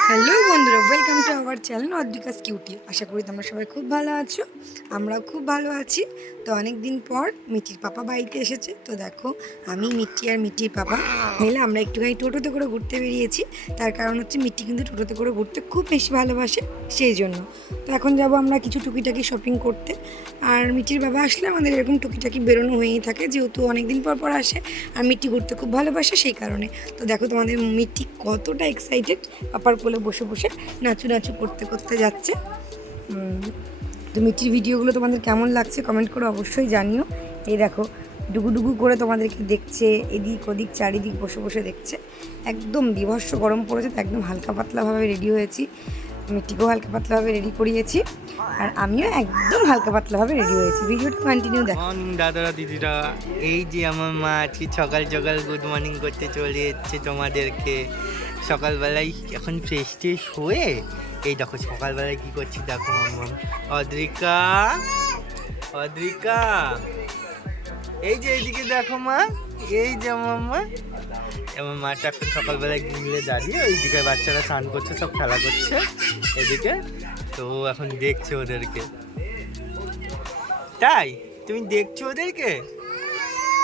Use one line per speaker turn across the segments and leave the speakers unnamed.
Hello বন্ধুরা welcome to our channel Adrika's cutie আশা করি তোমরা সবাই খুব ভালো আছো, আমরাও খুব ভালো আছি। তো অনেক দিন পর মিটির পাপা বাড়িতে এসেছে। তো দেখো, আমি মিট্টি আর মিটির পাপা মিলে আমরা একটুখানি টোটোতে করে ঘুরতে বেরিয়েছি। তার কারণ হচ্ছে মিট্টি কিন্তু টোটোতে করে ঘুরতে খুব বেশি ভালোবাসে, সেই জন্য। তো এখন যাব আমরা কিছু টুকিটাকি শপিং করতে। আর মিটির বাবা আসলে আমাদের এরকম টুকিটাকি বেরোনো হয়েই থাকে, যেহেতু অনেক দিন পর পর আসে। আর মিট্টি ঘুরতে খুব ভালোবাসে সেই কারণে। তো দেখো তোমাদের মিট্টি কতটা এক্সাইটেড পাপার কোলে বসে বসে নাচু নাচু করতে করতে যাচ্ছে। তো মিষ্টির ভিডিওগুলো তোমাদের কেমন লাগছে কমেন্ট করে অবশ্যই জানিও। এই দেখো ডুগুডুগু করে তোমাদেরকে দেখছে, এদিক ওদিক, চারিদিক বসে বসে দেখছে। একদম বিভৎস গরম পড়েছে, তো একদম হালকা পাতলাভাবে রেডি হয়েছি। মিট্টিকেও হালকা পাতলাভাবে রেডি করিয়েছি। আর আমিও একদম হালকা পাতলাভাবে রেডি হয়েছি। ভিডিওটা কন্টিনিউ দেখো।
দাদারা, দিদিরা, এই যে আমার মা আজকে সকাল সকাল গুড মর্নিং করতে চলে এসছে তোমাদেরকে। সকালবেলায় এখন ফ্রেশ ট্রেশ হয়ে, এই দেখো সকালবেলায় কী করছি দেখো মাম্মাম। অদ্রিকা অদ্রিকা, এই যে এইদিকে দেখো মা। এই যে মাম্মা আমার মাটা এখন সকালবেলায় ঘুমিয়ে দাঁড়িয়ে ওইদিকে বাচ্চারা স্নান করছে, সব খেলা করছে এদিকে। তো এখন দেখছে ওদেরকে। তাই? তুমি দেখছ ওদেরকে?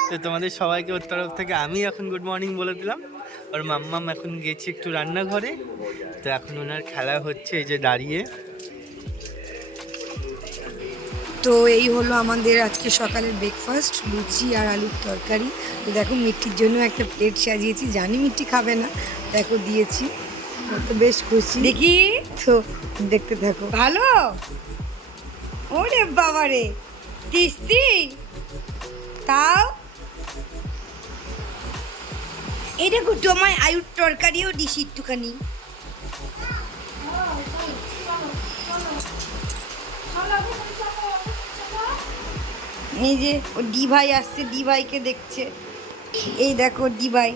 তো তোমাদের সবাইকে ওর তরফ থেকে আমি এখন গুড মর্নিং বলে দিলাম। ওর মাম্মাম এখন গেছে একটু রান্নাঘরে। তো এখন ওনার খেলা হচ্ছে এই যে দাঁড়িয়ে।
তো এই হলো আমাদের আজকে সকালের ব্রেকফাস্ট লুচি আর আলুর তরকারি। তো দেখো মিষ্টির জন্য একটা প্লেট সাজিয়েছি। জানি মিষ্টি খাবে না দেখো দিয়েছি। তো বেশ খুশি। দেখি। তো দেখতে থাকো। ভালো? ওরে বাবা রে। তিস্তি? তাও? এটা আমার আয়ুর তরকারিও দিস একটুখানি। এই যে ও ডিভাই আসছে ডিভাইকে দেখছে। এই দেখো ডি ভাই